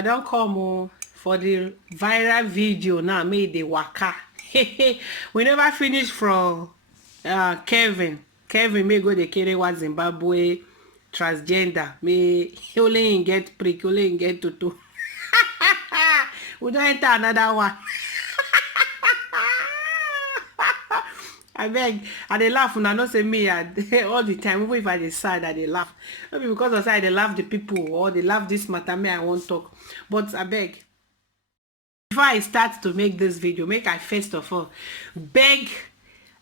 I don't come for the viral video now made the waka. We never finish from Kevin. Kevin may go the Kerewa Zimbabwe transgender. May only get prick, only get to. We don't enter another one. I beg, and they laugh when I don't say me all the time. Even if I decide that they laugh, maybe because of say they laugh the people or they laugh this matter. Me, I won't talk. But I beg, before I start to make this video, make I first of all beg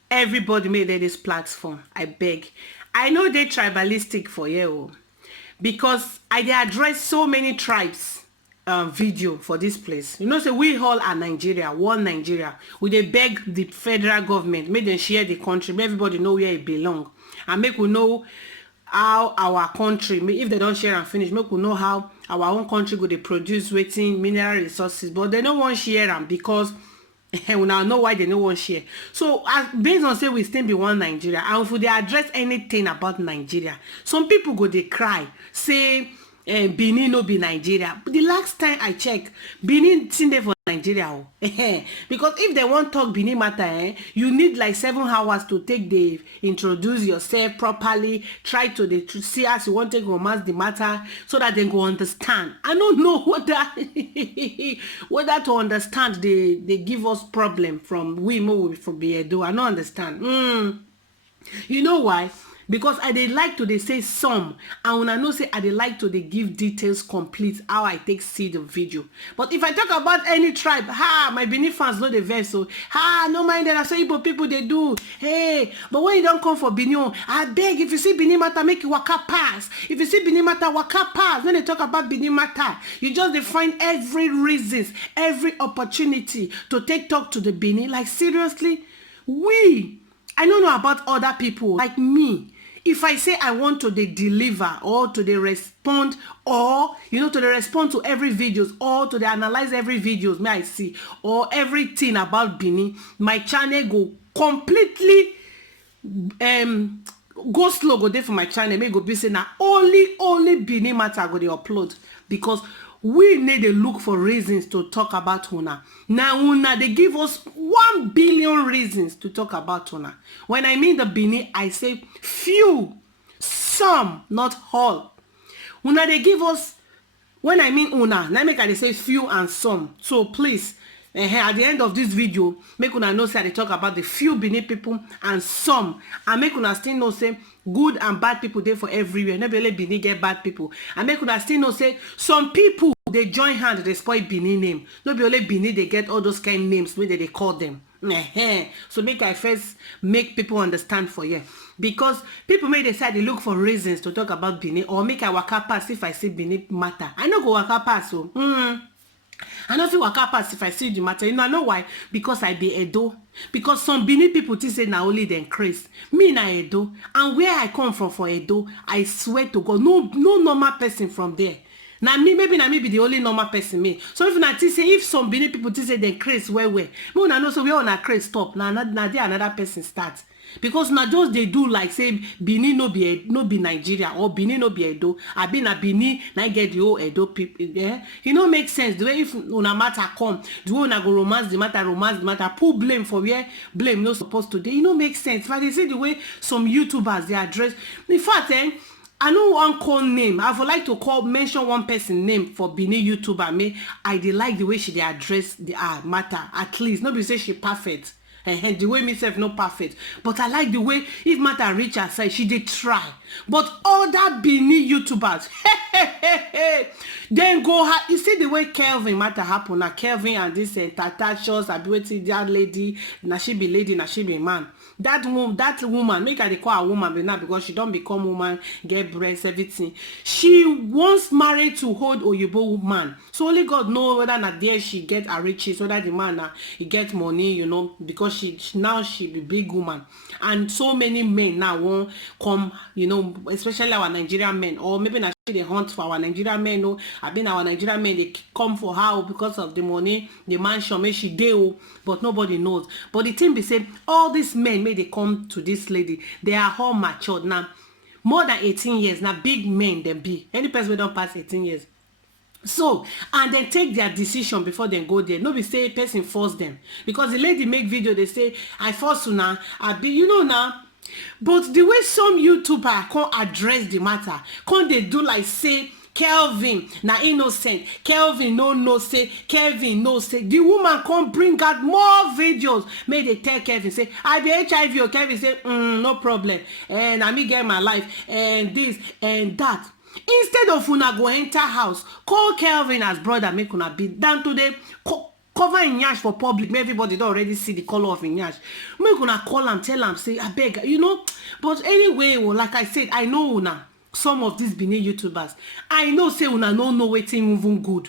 everybody made this platform. I beg. I know they tribalistic for you because I dey address so many tribes. Video for this place, you know, say we all are Nigeria, one Nigeria. We dey beg the federal government make them share the country, make everybody know where it belong, and make we know how our country, if they don't share and finish, make we know how our own country go dey produce wetin mineral resources, but they don't want share them because we now know why they don't want share. So based on say we still be one Nigeria, and if they address anything about Nigeria, some people go dey cry say Benin no be Nigeria. But the last time I check, Benin still there for Nigeria. Because if they want talk Benin matter, you need like 7 hours to take the introduce yourself properly, try to see as you want to romance the matter so that they go understand. I don't know whether to understand they give us problem from we from Biedo. I don't understand. You know why? Because I dey like to dey say some, and when I know say I dey like to dey give details complete how I take see the video. But if I talk about any tribe, my Benin fans know the verse, so no mind that. I say Igbo people they do. Hey, but when you don't come for Benin, I beg, if you see Benin matter, make you waka pass. If you see Benin matter, waka pass. When they talk about Benin matter, you just dey find every reasons, every opportunity to take talk to the Benin. Like seriously, I don't know about other people like me. If I say I want to deliver or to respond, or to respond to every videos, or to analyze every videos may I see, or everything about Benin, my channel go completely go slow, go there for my channel. May go be saying now only Benin matter go they upload, because we need to look for reasons to talk about Una. Now Una, they give us 1 billion reasons to talk about Una. When I mean the Benin, I say few, some, not all. Una, they give us, when I mean Una, now make I say few and some. So please, at the end of this video, make Una know say they talk about the few Benin people and some, and make Una still know say good and bad people there for everywhere. Never only Benin get bad people. And make Una still know say some people they join hand, they spoil Benin name. No be only Benin they get all those kind of names where they call them. So make I first make people understand for you, because people may decide they look for reasons to talk about Benin, or make I waka pass if I see Benin matter. I know go waka pass, so I don't feel waka pass if I see the matter. I know why? Because I be Edo. Because some Benin people say na only them craze. Me na Edo. And where I come from for Edo, I swear to God, no normal person from there. Now me, maybe be the only normal person me. So if some Benin people say they craze where, me una know so we on a craze stop. Now there another person starts. Because now just they do like say Benin no be Nigeria, or Benin no be Edo. I been a Benin, na get the whole Edo people. Yeah, make sense. The way if una matter come, the way una go romance the matter, pull blame for where blame no supposed to. They make sense. But they say the way some YouTubers they address. In fact, I know one call name. I would like to mention one person name for Benin YouTuber. Me, I dey like the way she address the matter. At least nobody say she perfect. And the way myself no perfect, but I like the way if matter reach her side, she did try. But other Benin YouTubers, then go you see the way Kelvin matter happen. Now Kelvin and this Tata shows I be waiting that lady. Now she be lady, now she be man. That woman, make her they call a woman, but now because she don't become woman, get breasts, everything. She once married to hold Oyibo man. So only God know whether not there she get her riches, whether the man he get money, because she now she be big woman. And so many men now won't come, especially our Nigerian men, or maybe not they hunt for our Nigerian men. No, I been our Nigerian men they come for her because of the money, the mansion, may she deal, but nobody knows. But the thing be said, all these men may they come to this lady, they are all matured now, more than 18 years now, big men they be. Any person we don't pass 18 years. So, and then take their decision before they go there. No be say person force them, because the lady make video, they say I force una, I be, you know now. But the way some YouTuber can't address the matter, can't they do like say Kelvin na innocent, Kelvin no say, Kelvin no say. The woman can't bring out more videos. May they tell Kelvin say I be HIV, or Kelvin say no problem, and I me get my life and this and that. Instead of una go enter house, call Kelvin as brother, make una be down to the cover in yash for public. Make everybody don't already see the color of in yash. Make una call and tell am say I beg, you know. But anyway, well, like I said, I know una some of these Benin YouTubers. I know say una no know wetin even good.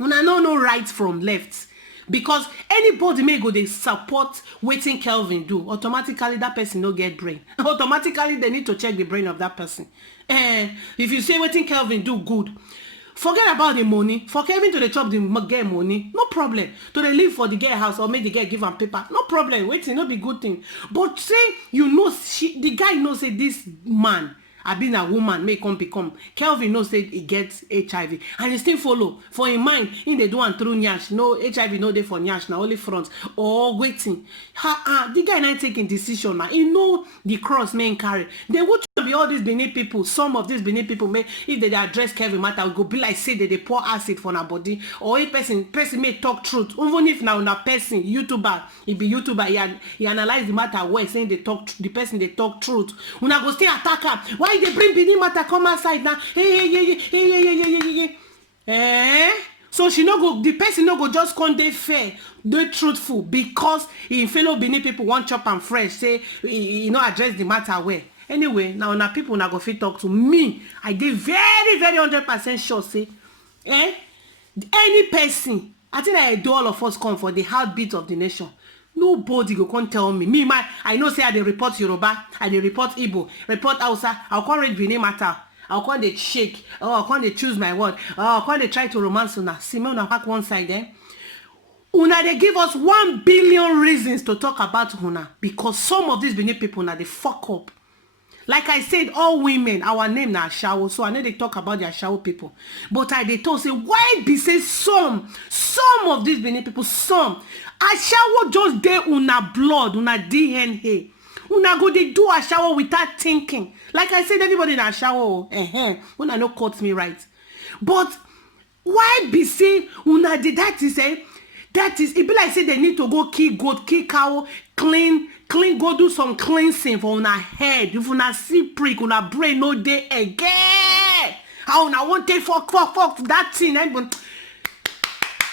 Una no know right from left. Because anybody may go they support wetin Kelvin do, automatically that person no get brain. Automatically they need to check the brain of that person. If you say wetin Kelvin do good, forget about the money. For Kelvin to the chop the girl money, no problem. To the live for the girl house or make the girl give am paper, no problem. Wetin no be good thing. But say you know the guy knows say this man I been a woman may come become. Kelvin knows say he gets HIV and he still follow. For in mind, in the do and through nyash, no HIV no dey for nyash, now only front or waiting. The guy not taking decision now. He know the cross main carry. They would be all these Benin people. Some of these Benin people may, if they address Kelvin matter, go be like say that they pour acid for our body, or a person may talk truth. Even if now na person YouTuber, he be YouTuber, he analyze the matter well, saying they talk the person they talk truth. Una go stay attack her. Why they bring Benin matter come outside now? Hey. So she no go, the person no go just come dey fair, dey truthful, because in fellow Benin people want chop and fresh, say he no address the matter well. Anyway, now people na go fit talk to me. I dey very 100% sure say any person, I think I do all of us come for the heartbeat of the nation. Nobody go come tell me. I know say I dey report Yoruba, I dey report Igbo, report Hausa, I'll come read Benin matter, I'll come dey shake, or I'll come dey choose my word, or I'll come dey try to romance una. See me una pack one side una dey give us 1 billion reasons to talk about una, because some of these Benin people na dey fuck up. Like I said, all women, our name na Ashawo, so I know they talk about the Ashawo people. But I dey talk say, why be say some of these Benin people, some Ashawo just dey una blood, una DNA. Una go dey do Ashawo without thinking. Like I said, everybody na Ashawo, una no cut me right. But why be say una did that is it be like say they need to go kill goat, kill cow, clean, go do some cleansing for una head. If una see prick, una brain no dey again. How una won't take fuck that thing.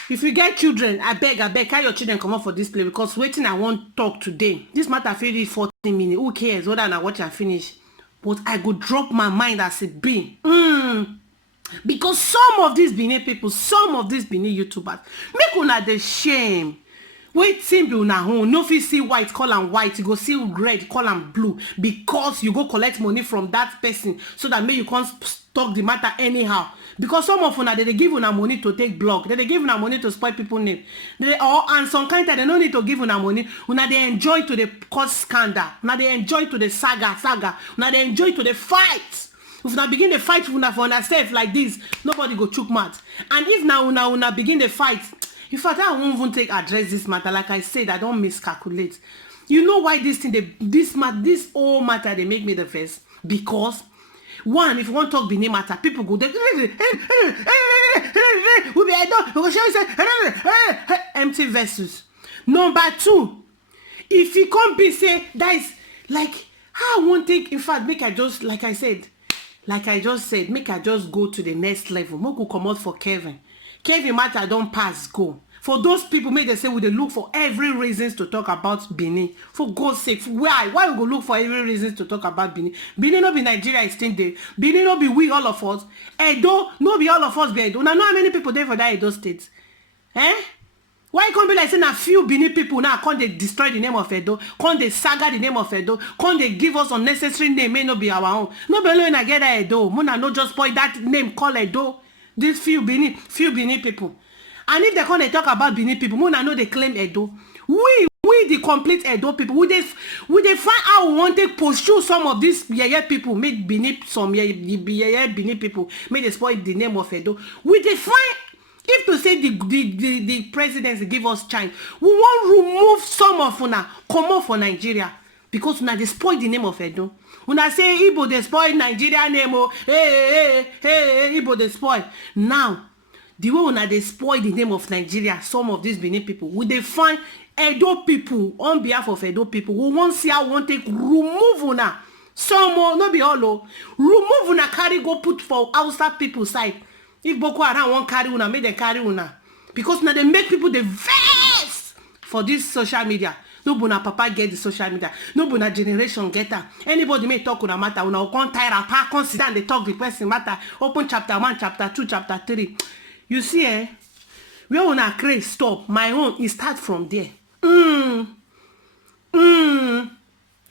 If you get children, I beg, carry your children come up for this play, because waiting I won't talk today. This matter finish 40 minutes. Who cares whether I watch and finish? But I go drop my mind as it be. Because some of these Benin people, some of these Benin YouTubers, make una the shame. Waiting be una own. No fit see white, call am white. You go see red, call am blue. Because you go collect money from that person, so that may you can't talk the matter anyhow. Because some of una they give una money to take blog, they give una money to spoil people name. And some kind of they no need to give una money. Una they enjoy to the cause scandal. Una they enjoy to the saga. Una they enjoy to the fight. If una begin the fight una for yourself like this, nobody go chook mouth. And if now una begin the fight, in fact, I won't even address this matter. Like I said, I don't miscalculate. You know why this thing, this whole matter, they make me the first? Because one, if you want to talk Benin matter, people go there, empty vessels. Number two, if you can't be say that is like how I won't take. In fact, make I just like I just said, make I just go to the next level. Make we come out for Kevin matter don't pass go. For those people, make they say we they look for every reasons to talk about Benin. For God's sake, why we go look for every reasons to talk about Benin? Benin no be Nigeria is still there. Benin no be we all of us. Edo no be all of us be Edo. Now know how many people there for that Edo state? Why can't be like saying a few Benin people now can't they destroy the name of Edo? Can't they saga the name of Edo? Can't they give us unnecessary name? May not be our own. No be alone I get that Edo. Muna no just point that name call Edo. These few Benin people. And if they can't talk about Benin people, Muna know they claim Edo. We the complete Edo people. We dey find how we want to pursue some of these yeye people, make Benin some yeye Benin people, make they spoil the name of Edo. We dey find, if to say the presidency give us chance, we won't remove some of una come off for Nigeria because una dey spoil the name of Edo. Una say Igbo dey spoil Nigeria name, oh, hey, Igbo dey spoil. Now, the way una dey spoil the name of Nigeria, some of these Benin people, we dey find Edo people on behalf of Edo people. We won't see how we want to remove una. Some no be all, oh, remove una carry go put for outside people side. If Boko Haram won't carry una, make them carry una. Because now they make people the vex for this social media. No bona papa get the social media. No bona generation get her. Anybody may talk una matter. Una can't tire apart, consider and they talk the person matter. Open chapter 1, chapter 2, chapter 3. You see, where una craze stop. My own, it start from there.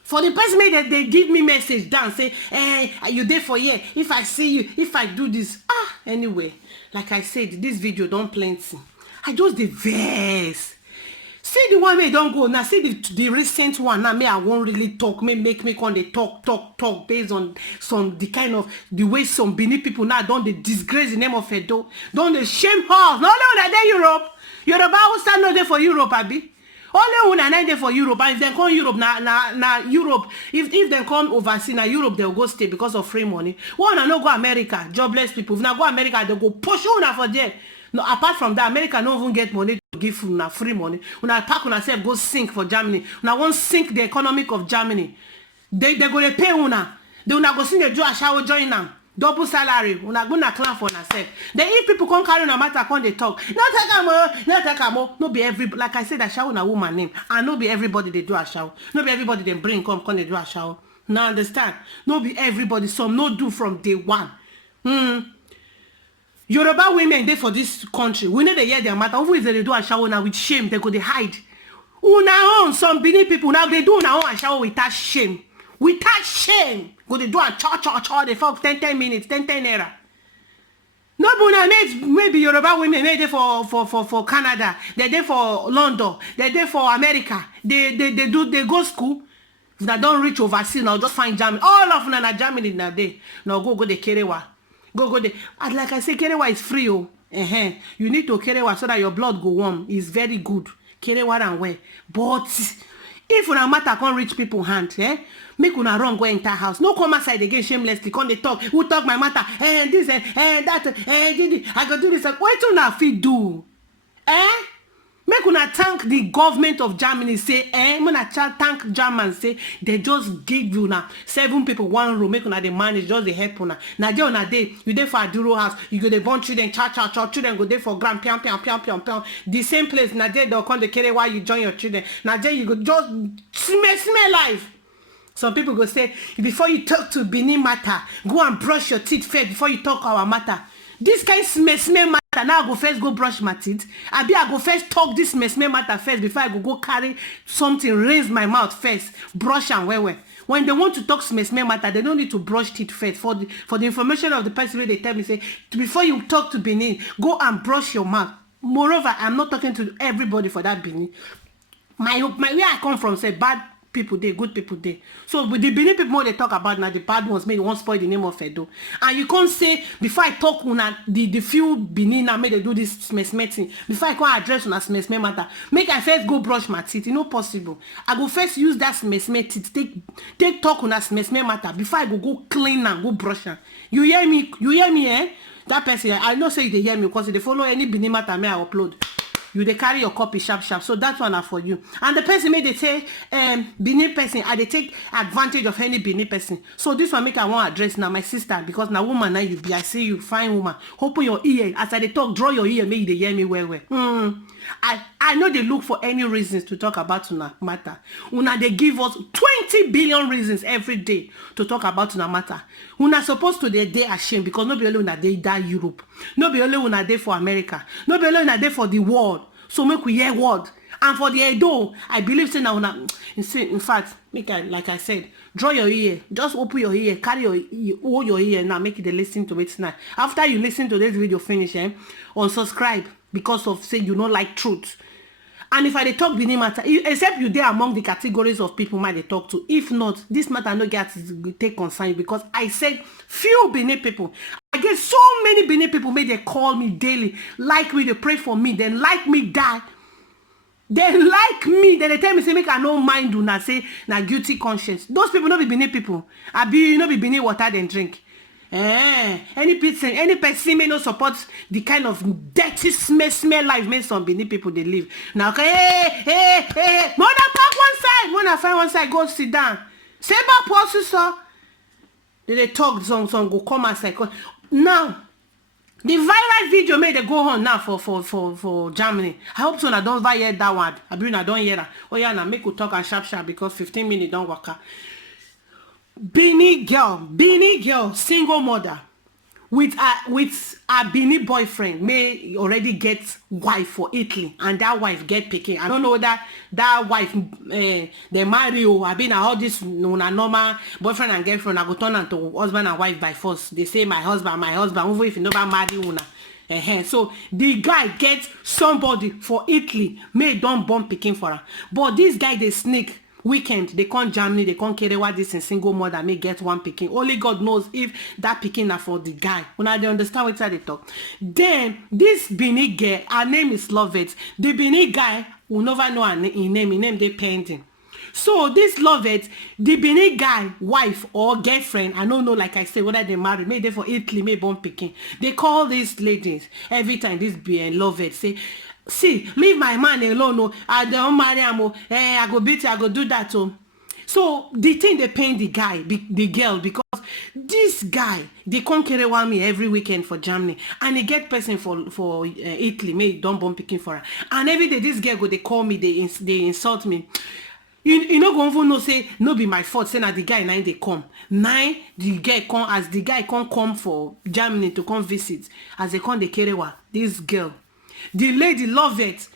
For the person that they give me message down, say, hey, are you there for here? If I see you, if I do this. Anyway, like I said, this video don't plenty. I just the verse. See the one way don't go. Now see the recent one. Now me I won't really talk. Make me on the talk based on some the kind of the way some Benin people now don't they disgrace the name of Edo. Don't they shame us. No, that they Europe. Yoruba will stand no there for Europe, Abi. Only one and there for Europe, and if they come Europe, na Europe, if they come overseas, na Europe, they'll go stay because of free money. One and no go America, jobless people. If na go America, they'll go push una for there. No, apart from that, America don't even get money to give una free money. Una pack una self go sink for Germany. Una won't sink the economic of Germany. They go to pay una. They una go sing a Joe Ashawo join them. Double salary, una gonna clap for yourself. Then if people come carry no matter when they talk, not take am, no be every, like I said, Ashawo na woman name, and no be everybody they do Ashawo. No be everybody they bring come they do Ashawo. Now understand? No be everybody, some no do from day one. Yoruba women they for this country, we know they hear their matter. Even if they do Ashawo now with shame, they go they hide. Una own some Benin people now they do una own Ashawo without shame. Without shame. Go to do a cha they for 10 minutes, 10 naira. No, but maybe Yoruba women made it for Canada, they're there for London, they're there for America. They go school. If they don't reach overseas, now just find Germany. All of them are Germany now day. Now go the Kerewa. Go the, and like I say, Kerewa is free, oh. You need to Kerewa so that your blood go warm. It's very good. Kerewa and where. But if una matter can't reach people hand, make una run go enter house. No come outside again shamelessly. Come they talk. Who talk my matter? This that. I go do this. What una fit do? Make una thank the government of Germany. Say, una thank Germans. Say they just give you now 7 people 1 room. Make una they manage. Just they help una. Now there on a day you there for a Duro house. You go they born children. Children go there for grand pian. The same place. Now there they'll come to carry while you join your children. Now there you go just smell life. Some people go say, before you talk to Benin matter, go and brush your teeth first before you talk our matter. This kind smell matter. Now I go first go brush my teeth. I go first talk this smell matter first before I go carry something, raise my mouth first, brush and wear. When they want to talk smell matter, they don't need to brush teeth first. For the information of the person where they tell me, say, before you talk to Benin, go and brush your mouth. Moreover, I'm not talking to everybody for that Benin. My where I come from, say bad people there, good people there. So with the Benin people they talk about now, the bad ones maybe won't spoil the name of Edo. And you can't say before I talk on the few Benin now may they do this smell thing. Before I can't address on a smell matter, make I first go brush my teeth. It's not possible. I go first use that smell teeth. Take talk on a smell matter before I go clean and go brush am. You hear me, That person, I know say they hear me because if they follow any Benin matter may I upload. You they carry your copy sharp. So that one are for you. And the person may they say Benin person, and they take advantage of any Benin person. So this one make I want address now my sister, because now woman now you be, I see you fine woman. Open your ear as I they talk, draw your ear, make they hear me well. I know they look for any reasons to talk about una matter. Una they give us 20 billion reasons every day to talk about una matter. Una supposed to they ashamed because no be only una they die Europe. No be only una they for America. No be only una they for the world. So make we hear word. And for the Edo, I believe say now una in fact, like I said, draw your ear, just open your ear, carry hold your ear now, make it listen to it tonight. After you listen to this video finish, unsubscribe because of say you don't like truth. And if I dey talk Benin matter, except you dey among the categories of people might dey talk to. If not, this matter no get to take concern, because I said few Benin people. I get so many Benin people may they call me daily, like me, they pray for me, then like me die. Then like me, then they tell me say make I no mind una say na guilty conscience. Those people no be Benin people. I be no be Benin water then drink. Any person may not support the kind of dirty smell life made some Benin people they live. Now, okay, hey, mother park one side, mother find one side, go sit down. Say about process, sir. They talk some go come outside. Now, the viral video made they go on now for Germany. I hope so. I don't hear that one. I mean, I don't hear that. Oh yeah, now make we talk and sharp because 15 minutes don't work out. Benin girl, single mother with a Benin boyfriend may already get wife for Italy, and that wife get pikin. I don't know that wife they marry or I been all this una normal boyfriend and girlfriend. I go turn into husband and wife by force. They say my husband, even if you never marry una. So the guy gets somebody for Italy, may don't born pikin for her, but this guy they sneak. Weekend they come Germany, they come Kerewa, this in single mother may get one pikin. Only God knows if that pikin are for the guy. When I understand what they talk. Then this Benin girl, her name is Lovett. The Benin guy will never know her name. His name they pending. So this Lovett, the Benin guy, wife or girlfriend, I don't know, like I said, whether they married, maybe they for Italy, maybe born pikin. They call these ladies every time this Lovett say, see, leave my man alone. No, I don't marry him. I go beat you, I go do that. So the thing they paying the guy, the girl, because this guy, they come carry one me every weekend for Germany, and he get person for Italy, may don't born picking for her. And every day this girl go, they call me, they insult me. You know, go even no say no be my fault. Say na the guy nine they come. Nine the guy come as the guy come for Germany to come visit. As they come the Kerewa, this girl. The lady love it.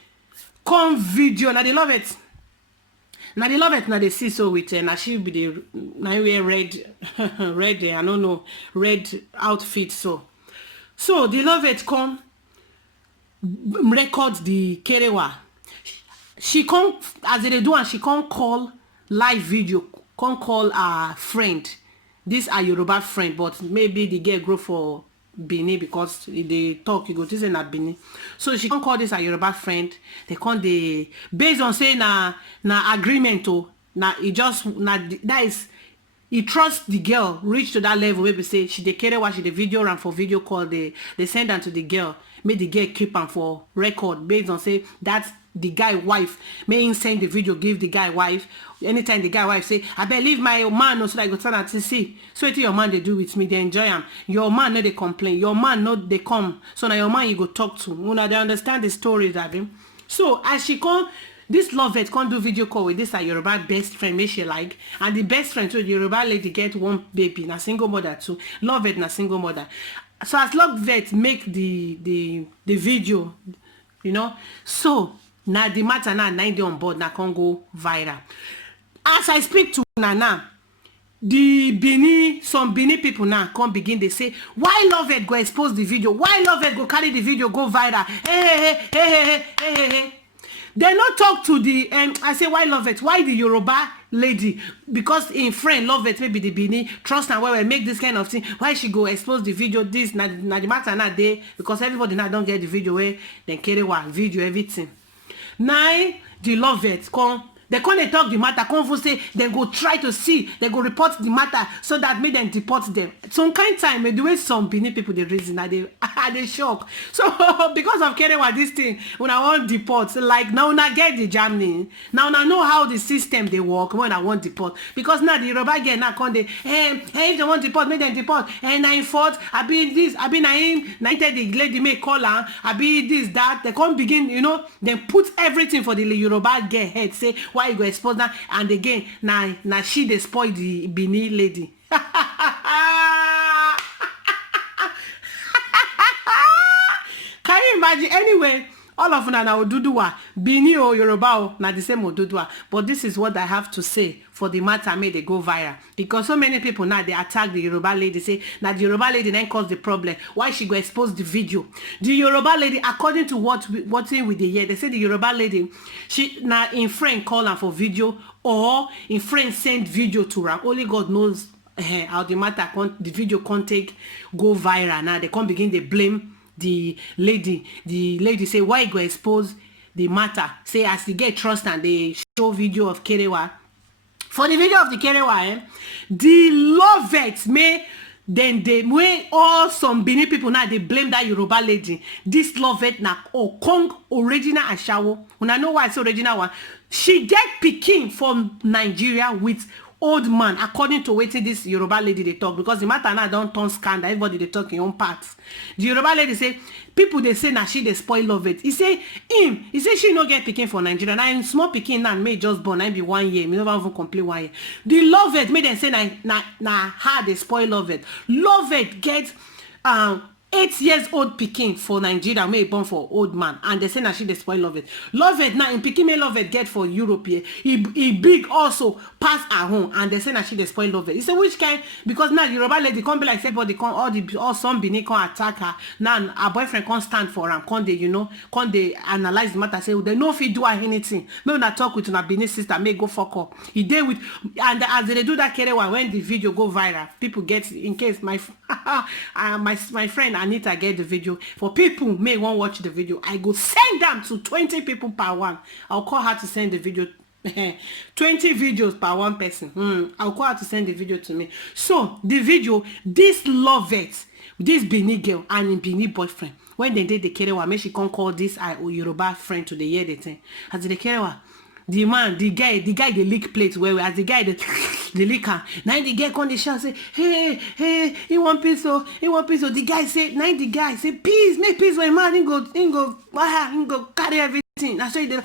Come video. Now they love it. Now they love it. Now they see so with her. Now she be the now wear red, red. I don't know, red outfit. So the love it come record the Kerewa. She come as they do, and she come call live video. Come call her friend. This a Yoruba friend, but maybe the girl grow for Benin because they talk, you go to say na Benin. So she can call this a Yoruba friend. They come the based on say na agreement na it just na that is he trust the girl reach to that level where we say she dey carry what she dey video and for video call they send them to the girl, make the girl keep am for record based on say that the guy wife may him send the video give the guy wife. Anytime the guy wife say I believe my man so that I go turn and see so what your man they do with me, they enjoy him. Your man no they complain, your man no they come, so now your man you go talk to una they understand the story that him. So as she come this Lovett can't do video call with this a Yoruba best friend may she like, and the best friend so the Yoruba lady get one baby na single mother too. Lovett na single mother. So as Lovett make the video, you know, so now the matter now 90 on board now can go viral. As I speak to Nana, some Benin people now come begin they say why Lovett go expose the video, why Lovett go carry the video go viral. Hey. They not talk to the I say why Lovett, why the Yoruba lady, because in friend Lovett maybe the Benin trust and well make this kind of thing, why she go expose the video this na the matter now they because everybody now don't get the video where then carry one video everything. Now the Lovett come they can't talk the matter, come say they go try to see, they go report the matter so that make them deport them. Some kind of time the way some Benin people they reason that they shock. So because of Kerewa this thing when I want deport, like now I get the Germany, now I know how the system they work when I want deport, because now the Yoruba get now come they hey if they want deport make them deport, and I fought I be this I be nine the lady may call her I be this that they can't begin, you know, they put everything for the Yoruba get head say why you go expose that, and again now she they spoil the Benin lady. Can you imagine? Anyway, all of una na Oduduwa, Bini o Yoruba o na the same Oduduwa. But this is what I have to say for the matter made they go viral, because so many people now they attack the Yoruba lady, say that the Yoruba lady then caused the problem. Why she go expose the video? The Yoruba lady, according to what in with the year, they say the Yoruba lady, she now in friend call her for video, or in friend send video to her. Only God knows how the matter the video can't go viral. Now they can't begin they blame the lady say why go expose the matter, say as they get trust and they show video of Kerewa. For the video of the Kerewa, the Lovett may then they way all some Benin people now they blame that Yoruba lady. This Lovett na Kong original Ashawo. When I know why it's original one, she get Peking from Nigeria with old man, according to waiting this Yoruba lady they talk, because the matter now don't turn scandal. Everybody they talk in own parts. The Yoruba lady say people they say now she they spoil Lovett. He say she no get Peking for Nigeria. Now in small Peking now may just born. I be 1 year. Me never even complete 1 year. The Lovett made them say na how they spoil Lovett. Lovett get 8 years old Peking for Nigeria, may born for old man, and they say na she dey spoil Lovett. Lovett now in Peking may Lovett get for Europe here. He big also pass her home, and they say na she dey spoil Lovett. He say which kind, because now the Yoruba lady come be like say body come all some Benin come attack her. Now her boyfriend can't stand for her, come they analyze the matter, say they no fit do her anything. May una talk with una Benin sister, may go fuck up. He dey with, and as they do that Kerewa, when the video go viral, people get, in case my friend Anita get the video, for people may want watch the video, I go send them to 20 people per one. I'll call her to send the video 20 videos per one person. I'll call her to send the video to me. So the video, this Lovett, this Benin girl and in Benin boyfriend, when they did the Kerewa, make she come call this Yoruba friend to the hear the thing. As the Kerewa, the man, the guy they lick plates where as the guy the liquor. Now the guy come the shout say, hey, he want peace so. The guy say, now the guy say, peace, make peace when man he go carry everything. That's why they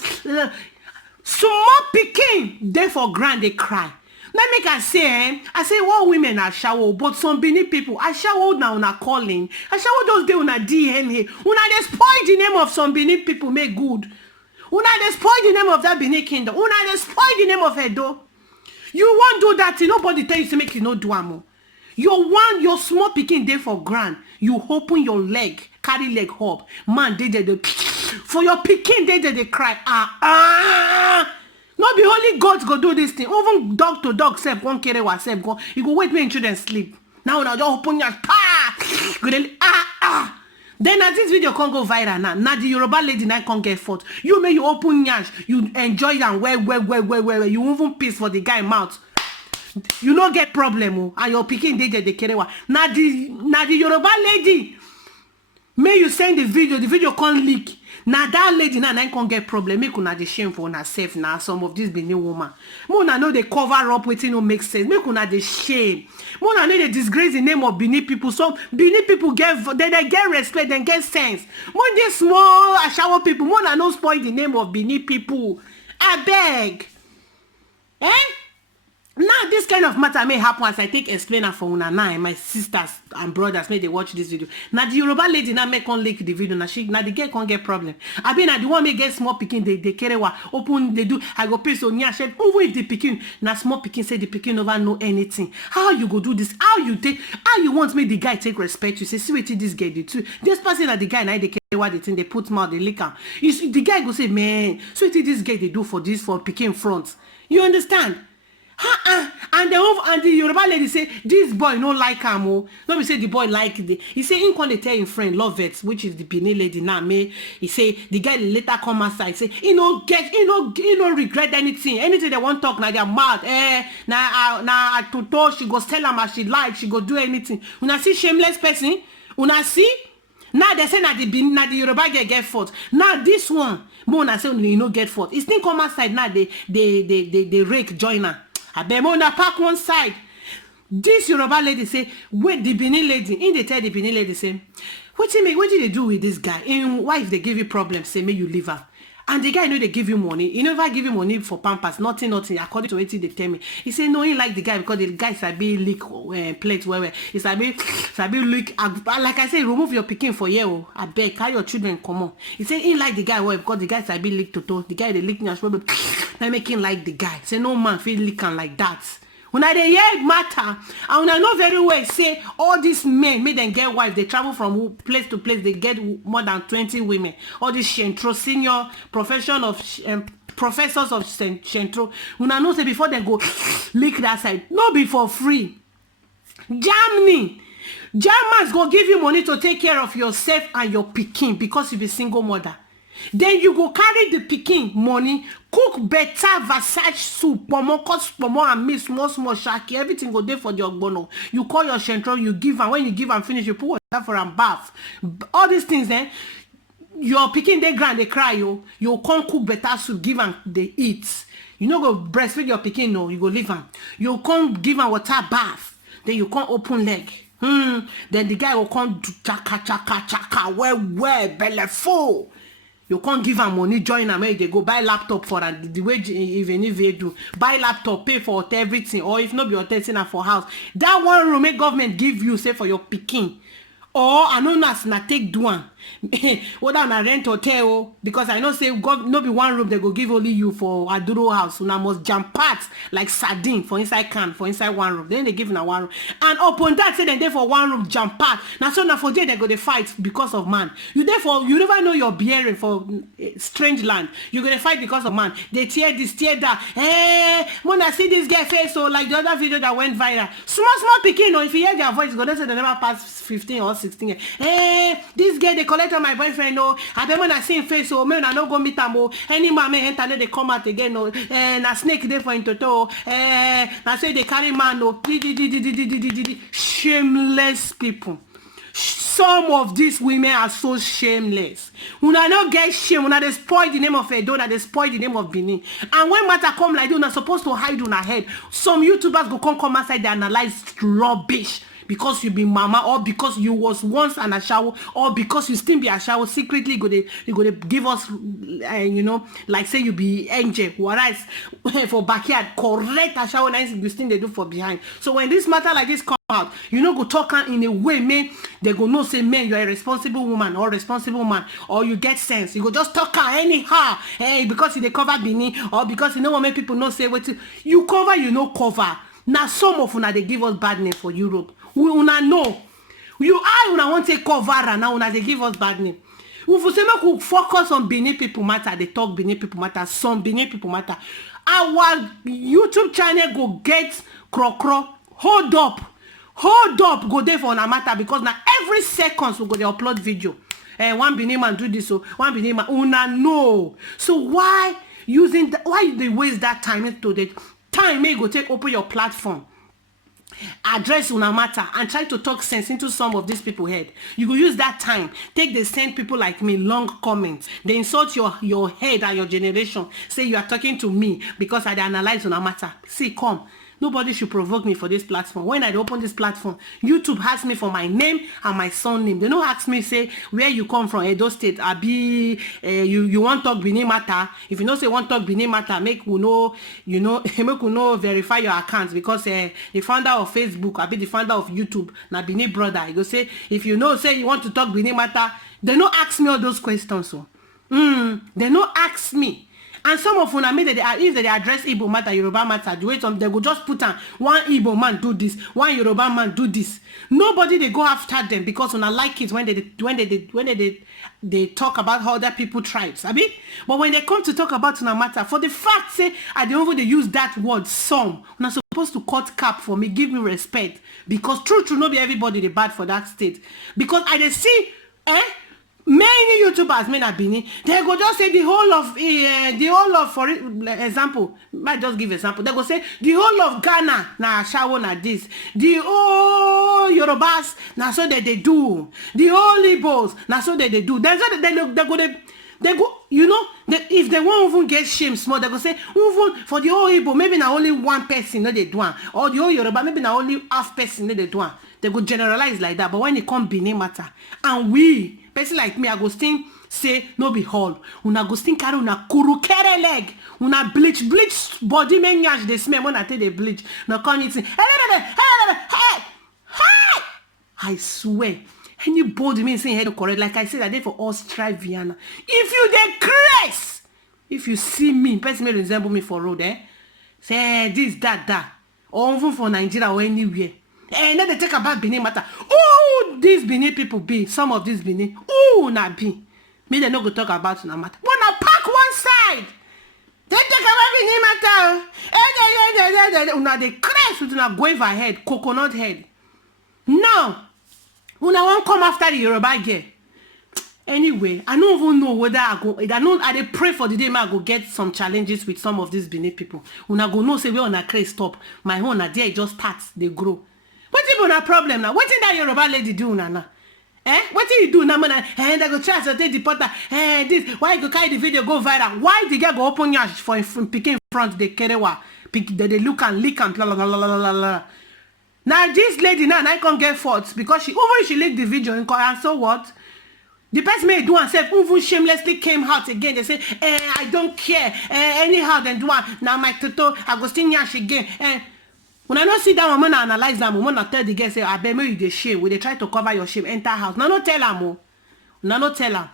small Peking they for grand they cry. Let me can say, I say all women are shower, but some Benin people are shower now on a calling. I shower those day on a DNA. Una they spoil the name of some Benin people make good. Una they spoil the name of that Benin kingdom. Una they spoil the name of Edo. You won't do that till nobody tell you to make you no do amo. Your small Peking day for grand. You open your leg, carry leg up. Man, they for your Peking they cry. Not be only God go do this thing. Even dog to dog self, one Kerewa self go. You go wait me and children sleep. Now just open your Then as this video can't go viral now the Yoruba lady now can't get fault. You may you open yash, you enjoy them well. You even piss for the guy mouth. You don't get problem, and your Peking they the Kerewa. Now the Yoruba lady, may you send the video can't leak. Now that lady now can't get problem. Make una the shame for herself now. Some of this Benin woman. Mona know they cover up with no make sense. Make una the shame. Mona know they disgrace the name of Benin people. Some Benin people they get respect and get sense. More this small Ashawo people. Mona no spoil the name of Benin people. I beg. Now this kind of matter may happen as I take explainer for una now and my sisters and brothers may they watch this video. Now the Yoruba lady now make on leak the video. Now the girl can't get problem. I mean now the one may get small Peking they Kerewa open they do I go pay so near shell. Even if the Peking now small Peking say the Peking never know anything. How you go do this? How you want me the guy take respect? You say see what this guy did too. This person that the guy now they Kerewa the thing they put mouth they lick am. You see the guy go say man so what this guy they do for this for Peking front. You understand? And the Yoruba lady say this boy no like him. No be say the boy like the. He say him come dey tell him friend Lovett, which is the Benin lady now. He say the guy later come outside say he no regret anything. Anything they want talk now their mouth. Now to she go tell him as she like. She go do anything. Una see shameless person. Una see. Now they say na the Yoruba girl get fault. Now this one, Mona say you no get fault. It's still come outside now. They rake joiner. I bet Mona park one side. This Yoruba lady say, wait, the Benin lady, in they tell the Benin lady say, what did they do with this guy? And why if they give you problems, say, may you leave her. And the guy know they give you money. He never give you money for pampers, nothing. According to what they tell me, he say no, he like the guy because the guy sabi lick plate where he sabi lick. Like I say, remove your pikin for here. I beg, carry your children come on. He say he like the guy well because the guy sabi lick toto. The guy they lick na probably they make him like the guy. Say no man feel lick am like that. When I hear matter, and I know very well say all these men make them get wife, they travel from place to place, they get more than 20 women. All these Shentro senior profession of professors of Shentro. When I know say before they go lick that side, no be for free. Germans go give you money to take care of yourself and your pikin because you be single mother. Then you go carry the pikin money, cook better Versace soup, pomo and meat, small shaki, everything go there for the ogbono. You call your Shentro, you give, and when you give and finish, you put water for and bath. All these things, your pikin they grand, they cry, you can't cook better soup, give and they eat. You no go breastfeed your pikin, no, you go leave am. You can't give am water bath, then you can't open leg. Then the guy will come do chaka, well, belly full. You can't give am money, join am, they go buy laptop for and the way even if they do buy laptop, pay for everything, or if not be hotel for house. That one room make government give you say for your pikin. Or I know nas na take do one. Whether na rent hotel, because I know say no be one room they go give only you for Aduro house. So now must jump parts like sardine for inside can for inside one room. Then they give na one room. And upon that say then they for one room jump part. Now so now for there they go they fight because of man. You therefore you never know your bearing for strange land. You go to fight because of man. They tear this, tear that. When I see this guy face so like the other video that went viral. Small picking, or if you hear their voice, go say they never pass 15 or 16 years. This girl they collect on my boyfriend, no. I bet when I see him face, so man, I no go meet him, any man may enter, they come out again, no. Na snake there for him toto, na say they carry man, no. Shameless people. Some of these women are so shameless. Una no get shame, una they spoil the name of Edo, they spoil the name of Benin. And when matter come like this, una supposed to hide una head. Some YouTubers go come outside, they analyze rubbish. Because you be mama, or because you was once an ashawo, or because you still be ashawo, secretly you go to give us, like say you be angel, whereas for backyard, correct ashawo, nice you still they do for behind. So when this matter like this come out, you know go talk in a way, man, they go no say, man, you're a responsible woman or responsible man, or you get sense. You go just talk anyhow, because you they cover Bini, or because you know what make people not say what you cover, you know cover. Now some of una they give us bad name for Europe. We una know. Una want to cover and now una they give us bad name. If say make we focus on Benin people matter, they talk Benin people matter, some Benin people matter. Our YouTube channel go get crocro. Hold up, go there for una matter because now every seconds we go they upload video. One Benin man do this, so one Benin man una know. So why they waste that time into the time may go take open your platform, address una matter and try to talk sense into some of these people head. You go use that time take they send people like me long comments, they insult your head and your generation, say you are talking to me because I analyze una matter. See, come, nobody should provoke me for this platform. When I open this platform, YouTube asks me for my name and my son name. They don't ask me say where you come from, Edo State, Abi, you want talk Benin matter. If you know say want talk Benin matter, make we know, make we know verify your accounts, because the founder of Facebook, Abi the founder of YouTube, na Benin brother. You go say if you know say you want to talk Benin matter, they don't ask me all those questions. So they don't ask me. And some of una made that if they address Igbo matter, Yoruba matter, the way some they go just put on one Igbo man do this, one Yoruba man do this. Nobody they go after them because una like it when they talk about how other people tribes, abi. But when they come to talk about una matter, for the fact say I don't even they use that word some, una supposed to cut cap for me, give me respect, because true not be everybody they bad for that state. Because I they see many YouTubers may have been, they go just say the whole of for example, might just give example, they go say the whole of Ghana na shawo na this, the whole Yorubas na so they do, the whole Igbos na so they do. They go, if they won't even get shame small, they go say even for the whole Igbo maybe na only one person they do one, or the whole Yoruba maybe na only half person they do one. They go generalize like that. But when it come Benin matter, and we person like me, I go still say no be all. Una go still carry una kurukere leg. Una bleach body men nyash dey smell when I take the bleach. No come eating. Hey! I swear. Anybody mean saying head correct, like I said, I did for us try Vienna. If you dey craze, if you see me, person may resemble me for road, say this, that, or even for Nigeria or anywhere. And then they talk about Benin matter. Oh, these Benin people be, some of these Benin, oh, na be. Me they no go talk about na matter. Wanna pack one side. They talk about Benin matter. Una dey craze with una guava head, coconut head. Now, una won't come after the Yoruba girl. Anyway, I don't even know whether I dey pray for the day I go get some challenges with some of these Benin people. Una go know say we on a craze stop. My own na there just starts, they grow. What is una problem now? What is that Yoruba lady do now? What do you do now? They go try to take the potter. This why you go carry the video go viral? Why the girl go open your for picking front the kerewa? They look and lick and blah blah blah blah blah. Now this lady now I can't get fault because she leaked the video and so what? The person may do and say even shamelessly came out again. They say, I don't care. Anyhow then do one. Now my toto Agustin Yash again. When I don't see that woman analyze that woman, I tell the girl say, I bet me you the shame. When they try to cover your shame, enter house. No tell her more. No tell her.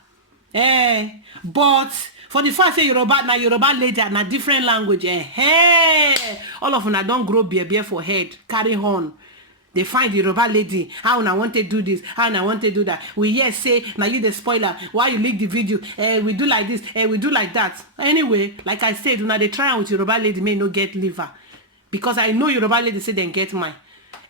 But for the fact say Yoruba lady na different language. All of them don't grow beer for head. Carry on. They find the Yoruba lady. How I want to do this. How I want to do that. We here say, now you the spoiler. Why you leak the video? We do like this. We do like that. Anyway, like I said, when they try with Yoruba lady, may no get liver. Because I know Yoruba lady say then get mine.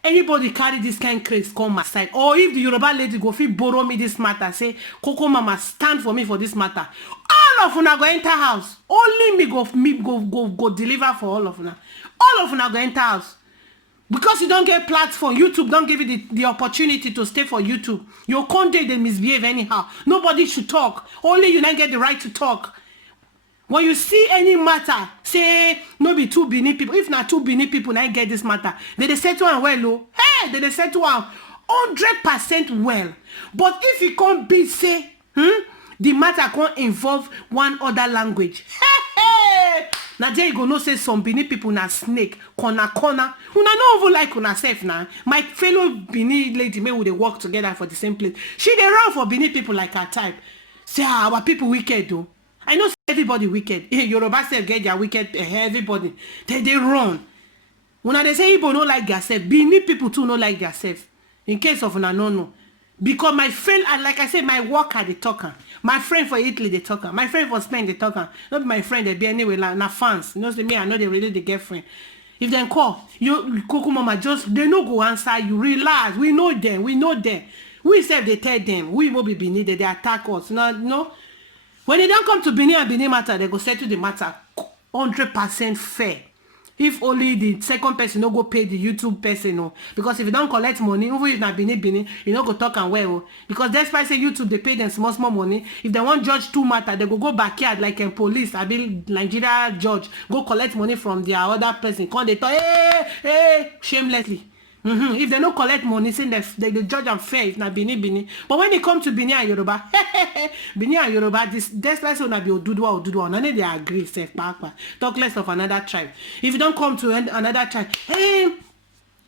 Anybody carry this kind of craze come my side. Or if the Yoruba lady go fit borrow me this matter, say, Coco Mama stand for me for this matter. All of una go enter house. Only me go deliver for all of una. All of una go enter house. Because you don't get platform, YouTube don't give you the opportunity to stay for YouTube. Your content they misbehave anyhow. Nobody should talk. Only you don't get the right to talk. When you see any matter, say no be two Benin people. If not two Benin people, now get this matter. They settle one well, oh. Hey, they settle one 100% well. But if you can't be say, the matter can't involve one other language. Hey. Now there you go no say some Benin people na snake, corner. Una no even like una self now. My fellow Benin lady may would they work together for the same place. She they run for Benin people like her type. Say our people wicked though. I know everybody wicked. Yoruba self get their wicked. Everybody they run. Una they say Igbo no like theirself. Benin people too no like theirself. In case of una no. Because my friend, and like I said, my worker they talker. My friend for Italy they talker. My friend for Spain they talker. Not my friend they be anyway like na fans. You know say me I know they really the girlfriend. If they call you Coco Mama just they no go answer you. Relax. We know them. We say they tell them we will be Benin they attack us. No. When they don't come to Benin and Benin matter, they go settle the matter 100% fair. If only the second person no go pay the YouTube person, no. Because if you don't collect money, even if not Benin, you no go talk and well. Because despite say YouTube, they pay them small money. If they want judge two matter, they go backyard like a police. I mean Nigeria judge go collect money from their other person. Come they talk, hey, shamelessly. If they no collect money, say they judge them fair. If not Benin. But when it come to Benin and Yoruba, Benin and Yoruba, this despite say una be Oduduwa, none of they agree. Say talk less of another tribe. If you don't come to another tribe, hey.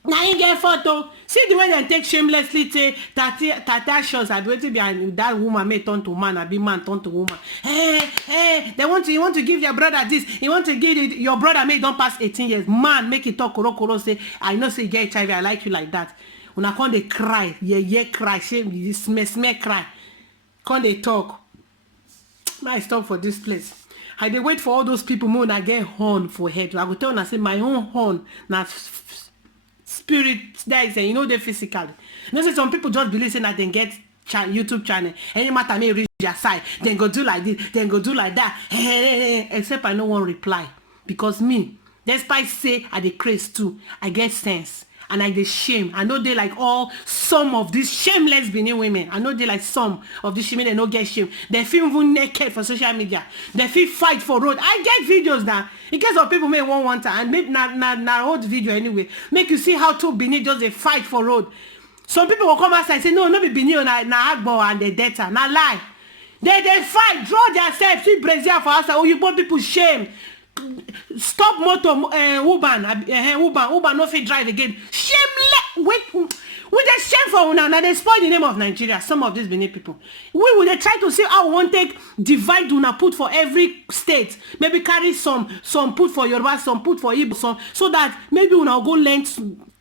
Now you get photo. See the way they take shamelessly say 30 shots. I wait to be that woman may turn to man, I be man turn to woman. Hey, you want to give your brother this. You want to give it, your brother may don't pass 18 years. Man, make it talk koro say I know say you get HIV. I like you like that. When I come they cry, yeah cry, shame, smell cry. Come they talk. I stop for this place. I they wait for all those people more I get horn for head. I go tell and say my own horn now. Spirit that is you know they physically. You know say some people just believe saying that they get YouTube channel. Any matter may reach their side, then go do like this, then go do like that. Except I no one reply. Because me, despite say I dey craze too, I get sense. And I dey shame. I know they like some of these shameless Benin women. I know they like some of these women they no get shame. They feel even naked for social media. They feel fight for road. I get videos now. In case of people may want and maybe na old video anyway. Make you see how two Benin just they fight for road. Some people will come outside and say no be Benin na Agbo and the data. Na lie. They fight, draw themselves, see Brazil for us. Oh, you put people shame. Stop motor Uber no fit drive again. Shame. Wait, we dey shame for una. Now they spoil the name of Nigeria. Some of these Benin people. We will they try to see how we want take divide una put for every state. Maybe carry some put for Yoruba, some put for Igbo, some so that maybe una go learn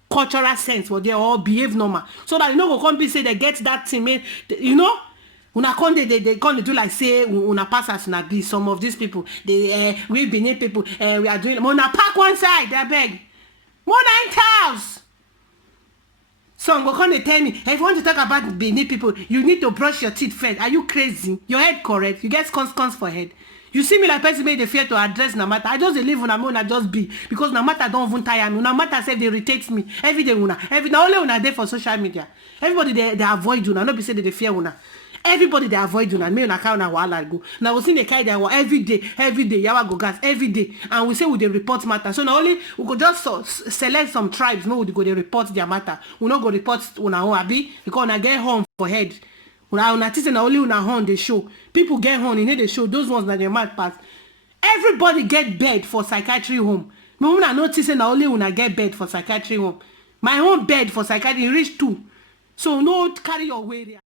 cultural sense for they all behave normal. So that you know go come be say they get that thing, you know. Una come they come do like say una pass as una be. Some of these people they we Benin people we are doing una pack one side. I beg, more 9,000. Some go come they tell me, hey, if you want to talk about Benin people, you need to brush your teeth first. Are you crazy? Your head correct? You get cons for head. You see me like person made the fear to address na matter. I just live una una just be because na matter don't even tire me. Una matter say they irritate me every day una. Now only una there for social media. Everybody they avoid una. Not be say they fear una. Everybody they avoid una. Me una count na wahala go. Now we see the kind that every day. Yawa go gas every day, and we say we dey report matter. So now only we go just select some tribes. No, we go dey report their matter. We no go report una own abi because una get home for head. Una think na only una horn dey show. People get horn, e no dey show. Those ones na dey mad pass. Everybody get bed for psychiatry home. Me una notice na only una get bed for psychiatry home. My own bed for psychiatry reach 2. So no carry your way there.